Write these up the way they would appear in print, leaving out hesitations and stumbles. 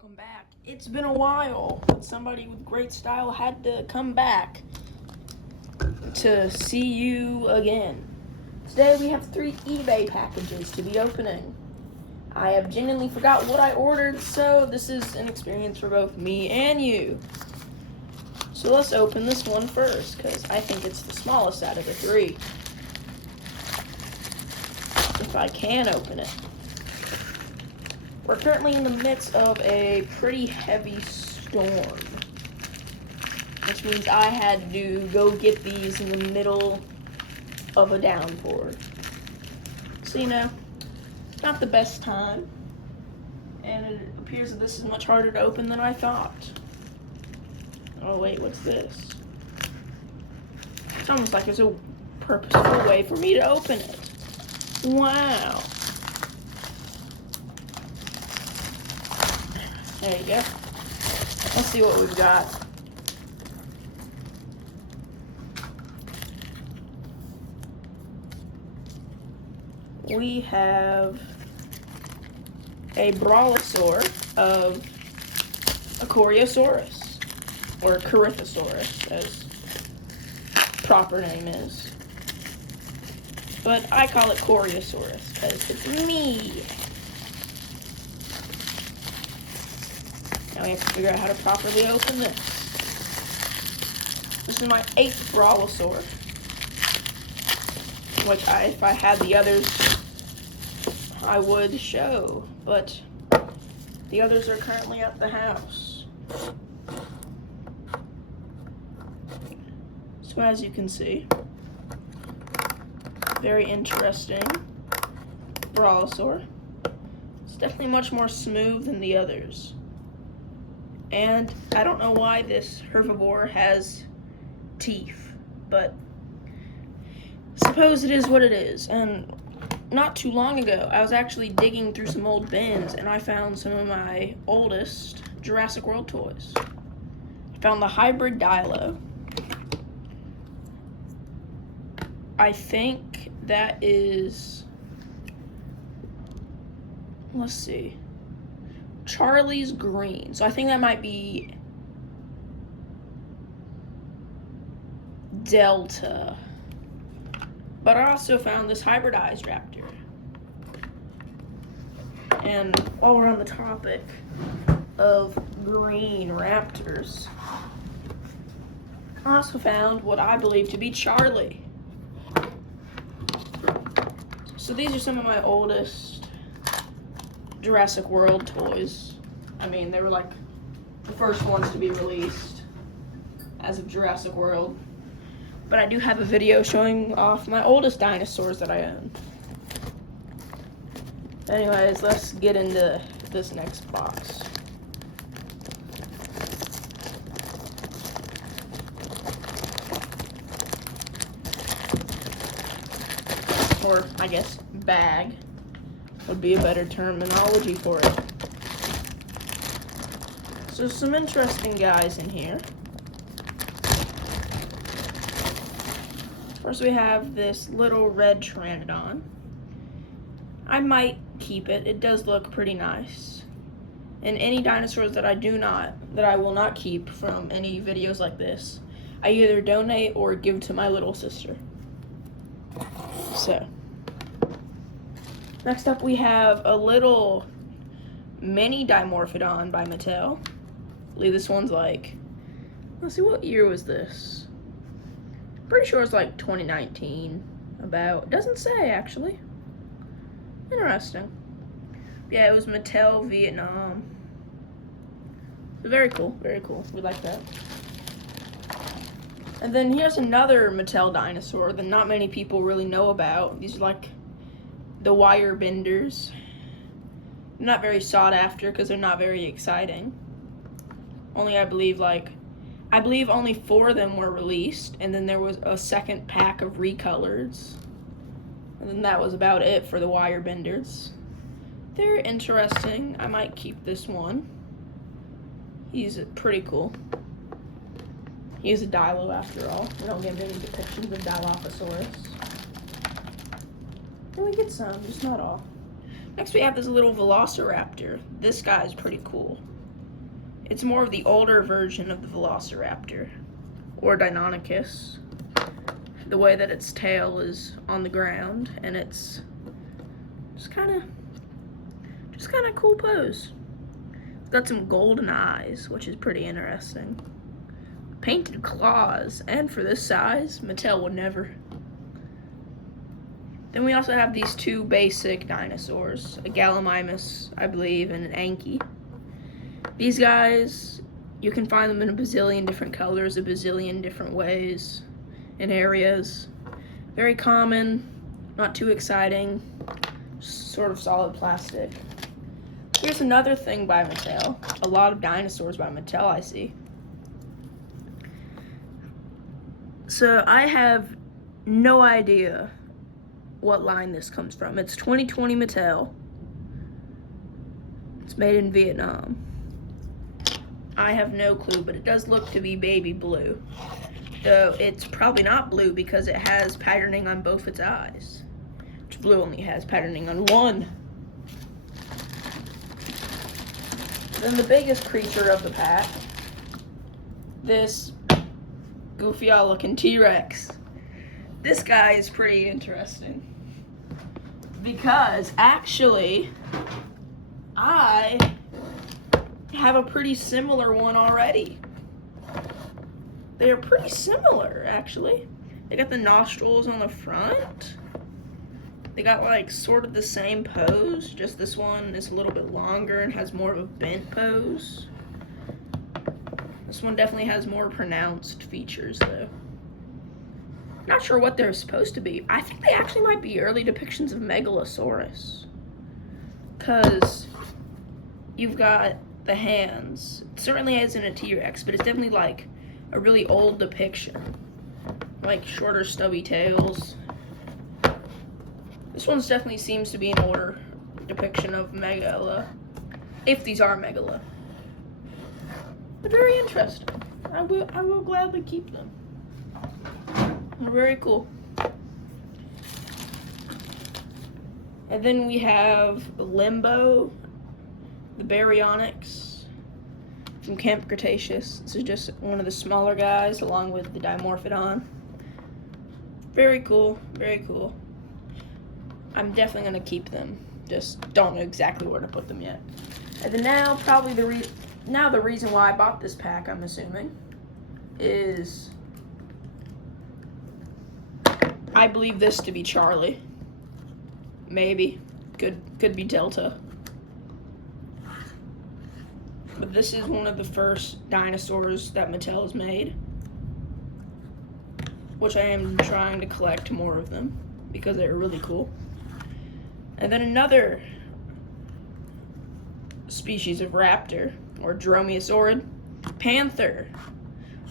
welcome back. It's been a while, but somebody with great style had to come back to see you again. Today we have 3 eBay packages to be opening. I have genuinely forgot what I ordered, so this is an experience for both me and you. So let's open this one first, because I think it's the smallest out of the 3. If I can open it. We're currently in the midst of a pretty heavy storm, which means I had to go get these in the middle of a downpour. So, not the best time, and it appears that this is much harder to open than I thought. Oh wait, what's this? It's almost like there's a purposeful way for me to open it. Wow. There you go. Let's see what we've got. We have a Brawlosaur of a Coriosaurus, or Corythosaurus, as proper name is. But I call it Coriosaurus, because it's me. Now we have to figure out how to properly open this. This is my 8th Brawlosaur, which if I had the others, I would show, but the others are currently at the house. So as you can see, very interesting Brawlosaur. It's definitely much more smooth than the others. And I don't know why this herbivore has teeth, but suppose it is what it is. And not too long ago, I was actually digging through some old bins, and I found some of my oldest Jurassic World toys. I found the hybrid Dilo. I think that is, let's see, Charlie's Green. So I think that might be Delta. But I also found this hybridized raptor. And while we're on the topic of green raptors, I also found what I believe to be Charlie. So these are some of my oldest Jurassic World toys. I mean, they were like the first ones to be released as of Jurassic World. But I do have a video showing off my oldest dinosaurs that I own. Anyways, let's get into this next box. Or, I guess, bag would be a better terminology for it. So some interesting guys in here. First we have this little red Pteranodon. I might keep it. It does look pretty nice. And any dinosaurs that I will not keep from any videos like this, I either donate or give to my little sister. So, next up we have a little mini Dimorphodon by Mattel. I believe this one's like, let's see, what year was this? Pretty sure it's like 2019, about. Doesn't say, actually. Interesting. Yeah, it was Mattel Vietnam. Very cool, very cool. We like that. And then here's another Mattel dinosaur that not many people really know about. These are like the wire benders. Not very sought after because they're not very exciting. Only I believe only 4 of them were released, and then there was a second pack of recolors. And then that was about it for the wire benders. They're interesting. I might keep this one. He's pretty cool. He's a Dilo after all. We don't get any depictions of Dilophosaurus. And we get some, just not all. Next we have this little Velociraptor. This guy's pretty cool. It's more of the older version of the Velociraptor, or Deinonychus. The way that its tail is on the ground, and it's just kind of cool pose. It's got some golden eyes, which is pretty interesting. Painted claws, and for this size, Mattel would never. Then we also have these two basic dinosaurs, a Gallimimus, I believe, and an Anki. These guys, you can find them in a bazillion different colors, a bazillion different ways, and areas. Very common, not too exciting, sort of solid plastic. Here's another thing by Mattel. A lot of dinosaurs by Mattel I see. So I have no idea what line this comes from. It's 2020 Mattel. It's made in Vietnam. I have no clue, but it does look to be baby blue. Though it's probably not blue because it has patterning on both its eyes. Which blue only has patterning on one. Then the biggest creature of the pack, this goofy all looking T-Rex. This guy is pretty interesting because actually I have a pretty similar one already. They're pretty similar, actually. They got the nostrils on the front. They got like sort of the same pose, just this one is a little bit longer and has more of a bent pose. This one definitely has more pronounced features though. Not sure what they're supposed to be. I think they actually might be early depictions of Megalosaurus. Because you've got the hands. It certainly isn't a T-Rex, but it's definitely like a really old depiction. Like shorter stubby tails. This one definitely seems to be an older depiction of Megala. If these are Megala. But very interesting. I will gladly keep them. They're very cool. And then we have Limbo, the Baryonyx from Camp Cretaceous. This is just one of the smaller guys along with the Dimorphodon. Very cool, very cool. I'm definitely gonna keep them. Just don't know exactly where to put them yet. And then now, probably the reason why I bought this pack, I'm assuming, is I believe this to be Charlie. Maybe. Could be Delta. But this is one of the first dinosaurs that Mattel has made. Which I am trying to collect more of them because they're really cool. And then another species of raptor, or Dromaeosaurid, Panther.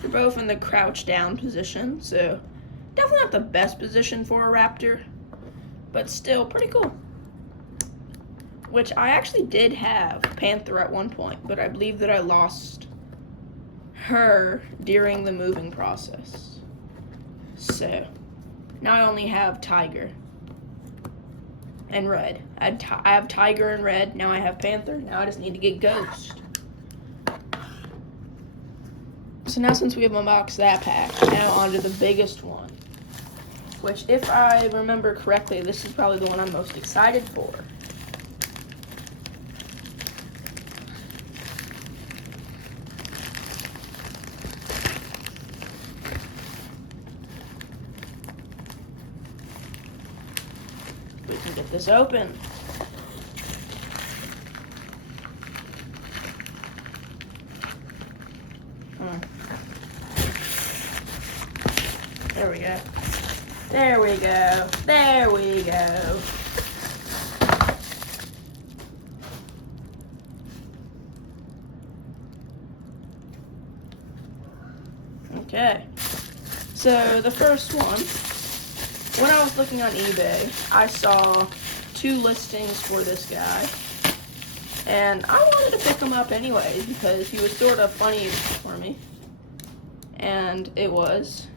They're both in the crouch down position, so definitely not the best position for a raptor, but still pretty cool. Which I actually did have Panther at one point, but I believe that I lost her during the moving process. So now I only have Tiger and Red. I have Tiger and Red, now I have Panther, now I just need to get Ghost. So now since we have unboxed that pack, now onto the biggest one. Which, if I remember correctly, this is probably the one I'm most excited for. We can get this open. There we go. There we go. There we go. Okay. So the first one, when I was looking on eBay, I saw 2 listings for this guy. And I wanted to pick him up anyways because he was sort of funny for me. And it was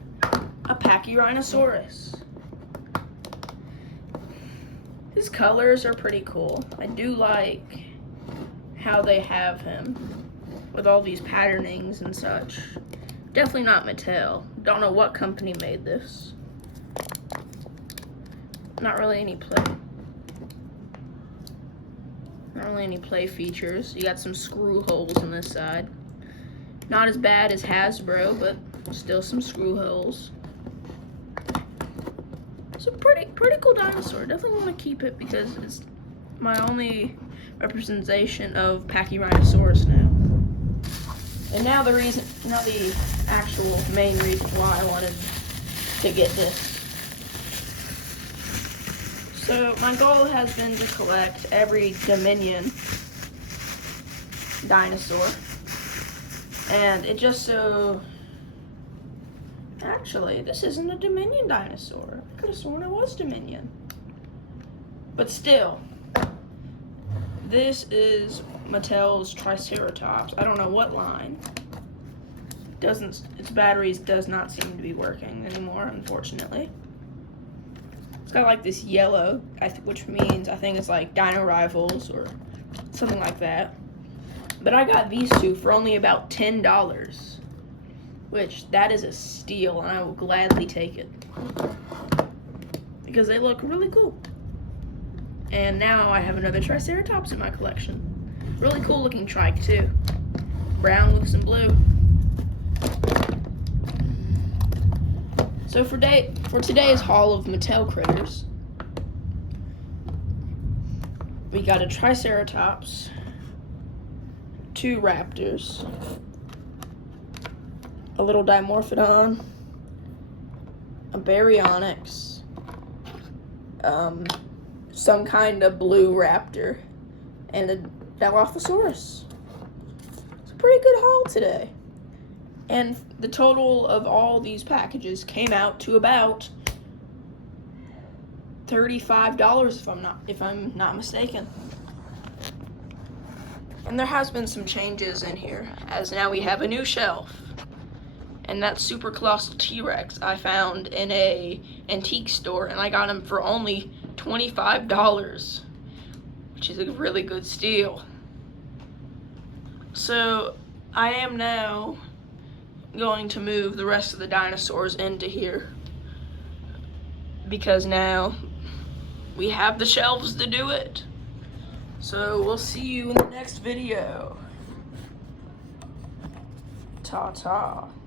a Pachyrhinosaurus. His colors are pretty cool. I do like how they have him. with all these patternings and such. Definitely not Mattel. Don't know what company made this. Not really any play features. You got some screw holes on this side. Not as bad as Hasbro, but still some screw holes. It's a pretty cool dinosaur. Definitely want to keep it because it's my only representation of Pachyrhinosaurus now. And now the actual main reason why I wanted to get this. So my goal has been to collect every Dominion dinosaur. And it just so... Actually, this isn't a Dominion dinosaur. I could have sworn it was Dominion. But still, this is Mattel's Triceratops. I don't know what line. Its batteries does not seem to be working anymore, unfortunately. It's got like this yellow, which means I think it's like Dino Rivals or something like that. But I got these two for only about $10, which that is a steal, and I will gladly take it because they look really cool. And now I have another Triceratops in my collection. Really cool looking trike too. Brown with some blue. So for today's haul of Mattel critters, we got a Triceratops, 2 raptors, a little Dimorphodon, a Baryonyx, some kind of blue raptor, and a Dilophosaurus. It's a pretty good haul today. And the total of all these packages came out to about $35 if I'm not mistaken. And there has been some changes in here, as now we have a new shelf. And that super colossal T-Rex I found in a antique store, and I got him for only $25, which is a really good steal. So I am now going to move the rest of the dinosaurs into here because now we have the shelves to do it. So we'll see you in the next video. Ta-ta.